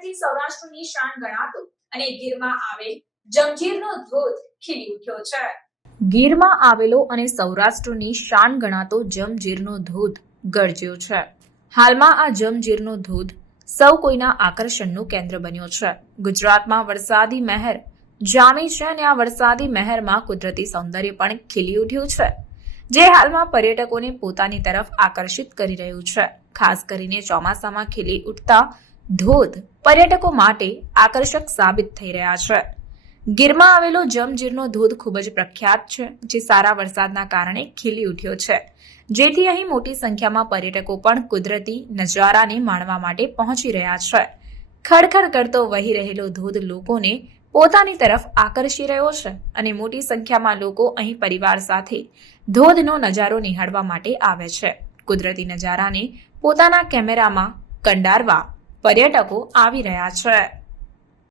વર્ષથી સૌરાષ્ટ્રની શાન ગણાતું અને ગીરમાં આવેલ જંજીરનો ધોધ ખીલી ઉઠ્યો છે. ગીરમાં આવેલો અને સૌરાષ્ટ્રની શાન ગણાતો જમજીરનો ધોધ ગર્જ્યો છે. હાલમાં આ જમજીરનો ધોધ સૌ કોઈના આકર્ષણનું કેન્દ્ર બન્યો છે. ગુજરાતમાં વરસાદી મહેર જામી છે અને આ વરસાદી મહેરમાં કુદરતી સૌંદર્ય પણ ખીલી ઉઠ્યું છે. જે હાલમાં પર્યટકોને પોતાની તરફ આકર્ષિત કરી રહ્યું છે. ખાસ કરીને ચોમાસામાં ખીલી ઉઠતા ધોધ પર્યટકો માટે આકર્ષક સાબિત થઈ રહ્યા છે. ગીરમાં આવેલો જમજીરનો ધોધ ખૂબ જ પ્રખ્યાત છે, જે સારા વરસાદના કારણે ખીલી ઉઠ્યો છે. જેથી અહીં મોટી સંખ્યામાં પર્યટકો પણ કુદરતી નજારાને માણવા માટે પહોંચી રહ્યા છે. ખડખડ કરતો વહી રહેલો ધોધ લોકોને પોતાની તરફ આકર્ષી રહ્યો છે અને મોટી સંખ્યામાં લોકો અહીં પરિવાર સાથે ધોધનો નજારો નિહાળવા માટે આવે છે. કુદરતી નજારાને પોતાના કેમેરામાં કંડારવા પર્યટકો આવી રહ્યા છે.